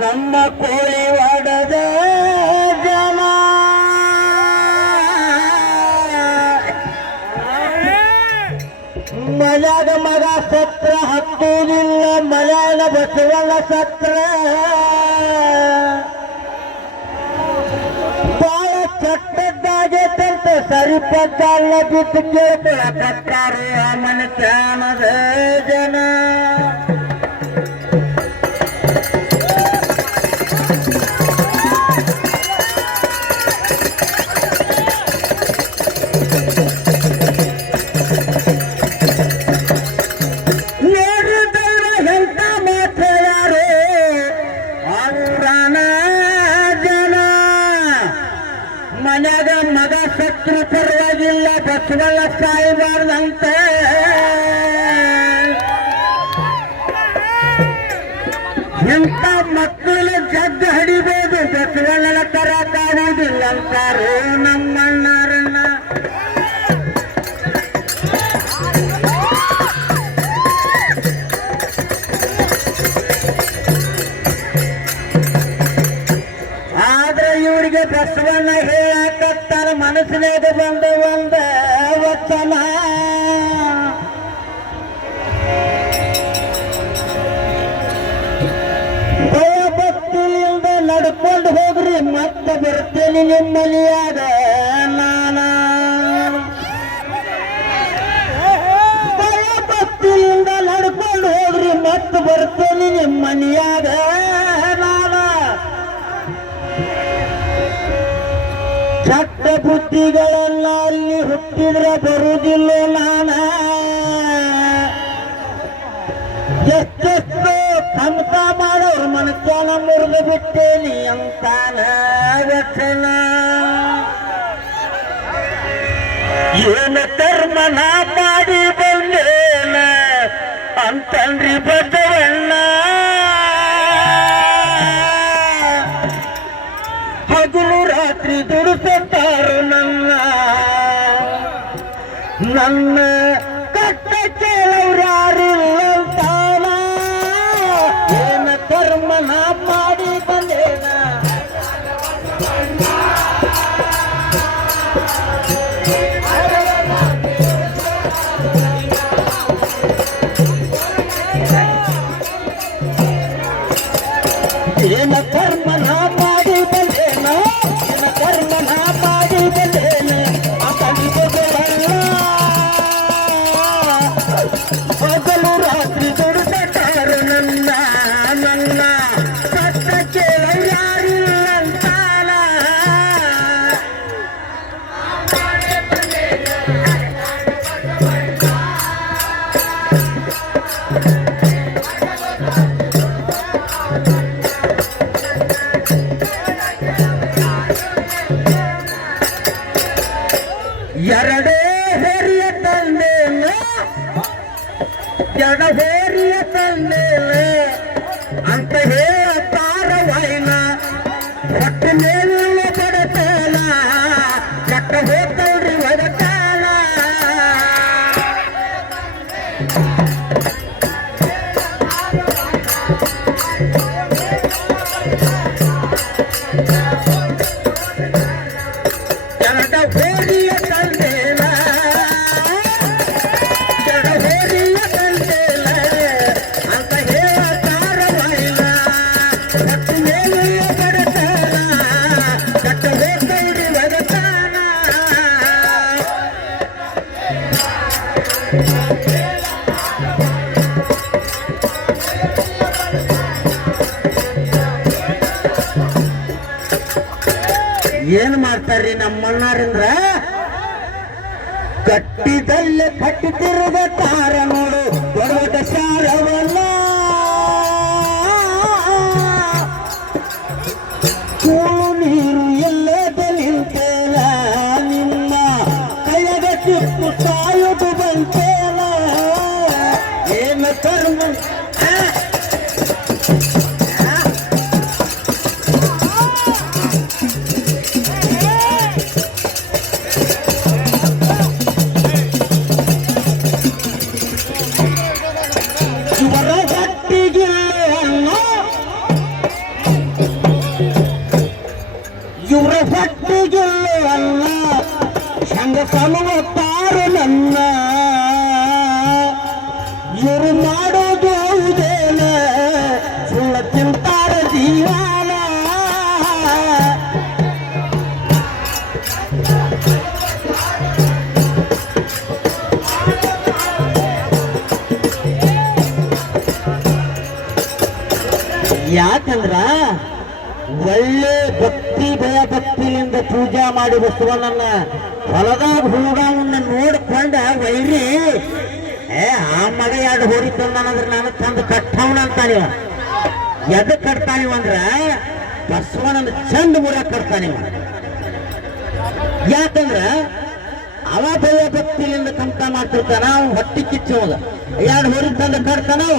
ನಮ್ಮ ಕೋಳಿ ಒಡದ ಜನ ಮನ್ಯಾಗ ಮಗ ಸತ್ರ ಹತ್ತುವುದಿಲ್ಲ, ಮನ್ಯಾಗ ಬಸವಣ್ಣ ಸತ್ರ ಬಾಳ ಚಟ್ಟದ್ದಾಗೈತಂತ ಸರಿಪದ್ದಲ್ಲ ಬಿಟ್ಟು ಕೇಳ್ಕೊಳಕತ್ತಾರು ಆ ಮನುಷ್ಯನದ ಜನ. ಮನ್ಯಾಗ ಮಗ ಸತ್ರು ಪರವಾಗಿಲ್ಲ, ಬಸವಣ್ಣ ಸಾಯಬಾರ್ದಂತ ಇಂಥ ಮಕ್ಕಳ ಜಗ್ಗ ಹಿಡಿಬೋದು, ಬಸವಣ್ಣನ ತರಕಾಗುವುದಿಲ್ಲ ಅಂತಾರು ನಮ್ಮಣ್ಣರನ್ನ. ಆದ್ರೆ ಇವರಿಗೆ ಬಸವಣ್ಣ ಹೇಳಕತ್ತಾರ ಮನಸ್ಸಿನಾಗ ಬಂದ ಒಂದ ವಚನ. ಭಯ ಭಕ್ತಿಯಿಂದ ನಡ್ಕೊಂಡು ಹೋಗ್ರಿ, ಮತ್ತೆ ಬರ್ತೇನೆ ನಿಮ್ಮಲಿಯಾಗ ನಾನ. ಭಯ ಭಕ್ತಿಯಿಂದ ನಡ್ಕೊಂಡು ಹೋಗ್ರಿ, ಮತ್ತೆ ಬರ್ತೇನೆ ನಿಮ್ಮ ಮನೆಯಾಗ ನಾನ. ಚಟ್ಟ ಬುದ್ಧಿಗಳೆಲ್ಲ ಅಲ್ಲಿ ಹುಟ್ಟಿದ್ರೆ ಬರುವುದಿಲ್ಲ ನಾನ. ಎಷ್ಟೆಷ್ಟು ಕಮತ ಮಾಡೋರು ಮನುಷ್ಯನ ಮುರಿದು ಬಿಟ್ಟೇನಿ ಅಂತಾನ ವಚನ. ಏನು ಕರ್ಮ ನಾ ಮಾಡಿ ಬಂದೇನ ಅಂತನ್ರಿ ಬಸವಣ್ಣ. ಹಗಲು ರಾತ್ರಿ ದುಡಿಸುತ್ತಾರು ನನ್ನ ಕಟ್ಟ ಕೇಳವ್ರಾರಿಲ್ಲಂತಾನ. ಏನ ಕರ್ಮ ನಾ ಮಾಡಿ ಬಂದೇನ ಏನ ಕರ್ಮ ನಾ ಮಾಡಿ ಬಂದೇನ, ಏನ ಕರ್ಮ ನಾ ಮಾಡಿ ಬಂದೇನ ಅಂತಂದು ಬಸವಣ್ಣ. ಹಗಲು ರಾತ್ರಿ ದುಡಿಸುತ್ತಾರು ನನ್ನ ಕಷ್ಟ ಕೇಳವ್ರಾರಿಲ್ಲ ಅಂತಾನ. ಎರಡೇ ಹೋರಿಯ ತಂದೇನ, ಎಡಹೋರಿಯ ತಂದೇನ ಅಂತ ಹೇಳತಾರ ವಾಯಿನ. ಹೊಟ್ಟೆ ಮೇಲಿನ ಬಡತನ ಕೆಟ್ಟ ಹೋಗ್ತವ್ರಿ ಒಡತನ. ಎಡಹೋರಿಯ ತಂದೇನ, ಎಡಹೋರಿಯ ತಂದೇನ ಅಂತ ಹೇಳತಾರ ವಾಯಿನ. ಹೊಟ್ಟೆ ಮೇಲಿನ ಬಡತನ ಕೆಟ್ಟ ಹೋಗ್ತವ್ರಿ ಒಡತನ. ಏನ್ ಮಾಡ್ತಾರ್ರಿ ನಮ್ಮಣ್ಣಾರಂದ್ರ, ಕಟ್ಟಿದಲ್ಲೇ ಕಟ್ಟಿ ತಿರುಗತಾರ ನೋಡು ದೊಡ್ಡ ಶಾರವಲ್ಲ. ಕೂಳು ಇವರ ಹೊಟ್ಟಿಗೆ ಅನ್ನ ಇವರ ಹೊಟ್ಟಿಗೆ ಅನ್ನ ಹೆಂಗ ಸಲುತ್ತಾರು ನನ್ನ ಇವರು ಮಾಡೋದು ಇದೇನ ಸುಳ್ಳ ತಿಂತಾರ ಜೀವನ ಯಾಕಂದ್ರ ಒಳ್ಳೆ ಭಕ್ತಿ ಭಯ ಭಕ್ತಿಯಿಂದ ಪೂಜಾ ಮಾಡಿ ಬಸವನನ್ನ ಹೊಲದಾಗ ಹೂಗವನ್ನ ನೋಡ್ಕೊಂಡ ವೈರಿ ಆ ಮಗ ಎರಡು ಹೋರಿ ತಂದಾನಂದ್ರ ನಾನು ತಂದು ಕಟ್ಟವನ ಅಂತಾನಿವ. ಎದಕ್ ಕಟ್ತಾನಿವ ಅಂದ್ರ ಬಸವನನ್ನ ಚಂದ ಮುರಿಯಾಕ ಕಟ್ತಾನಿವ. ಯಾಕಂದ್ರ ಅವ ಭಯ ಭಕ್ತಿಯಿಂದ ಕಂತ ಮಾಡ್ತಿರ್ತಾನ, ಅವ ಹೊಟ್ಟಿ ಕಿಚ್ಚೋದ ಎರಡು ಹೋರಿ ತಂದು ಕಟ್ತಾನವ.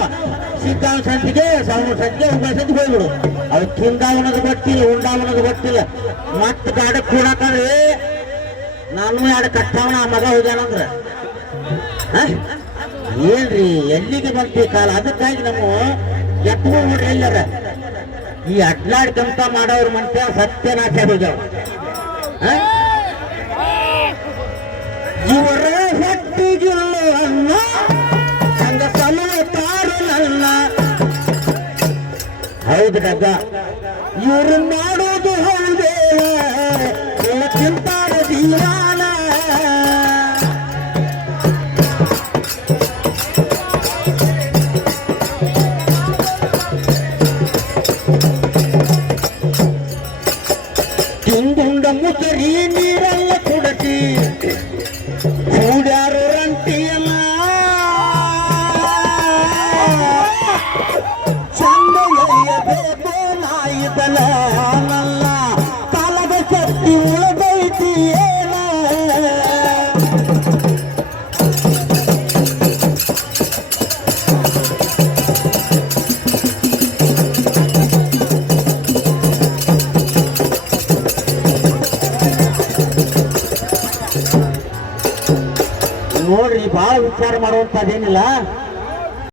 ಸಿದ್ದಾವ ಸಂತಿಗೆ ಸಾವಿರ ಸಂತಿಗೆ ಉಗ್ರ ಸಂತಿಗೆ ಹೋಗ್ಬಿಡು. ಅವ್ ತಿಂದಾವನದು ಗೊತ್ತಿಲ್ಲ, ಉಂಡಾವನದು ಗೊತ್ತಿಲ್ಲ. ಮತ್ತೆ ಗಾಡಕ್ ಕೂಡಾಕಂದ್ರೆ ನಾನು ಎರಡು ಕಟ್ಟವನ ಆ ಮಗ ಹೋಗ್ಯಾನಂದ್ರ ಏನ್ರಿ ಎಲ್ಲಿಗೆ ಬಂತೀವಿ ಕಾಲ. ಅದಕ್ಕಾಗಿ ನಮ್ಮ ಎತ್ಕೊಂಡ್ಬಿಡ್ರಿ ಎಲ್ಲರ ಈ ಅಡ್ಲಾಡ್ಕಂತ ಮಾಡೋರ್ ಮಂತ್ಯ ಸತ್ಯನಾಶ ಹೋಗ್ಯಾವ. ಇವರ ಹೊಟ್ಟಿಗಿಲ್ಲ ಅನ್ನ ಹಂಗ ಸಲುತ್ತಾರು ನನ್ನ. ಹೌದು ಗದ್ದ, ಇವರು ಮಾಡೋದು ಹೌದೇ ತಿಂತಾರ ಜೀವನ. ತಿಂದುಂಡ ಮುಸರಿ ನೀರೆಲ್ಲ ಕುಡಸಿ ಕೂಡ್ಯಾರು ರಂಟಿಯಲ್ಲ ಚಂದಯ್ಯಬೇಕು ನಾಯಿತನ ನಲ್ಲ ಕಾಲದ ಶಕ್ತಿ ಉಳದೈತಿ ಏನ. ನೋಡ್ರಿ, ಬಹಳ ವಿಚಾರ ಮಾಡುವಂತದ್ದೇನಿಲ್ಲ.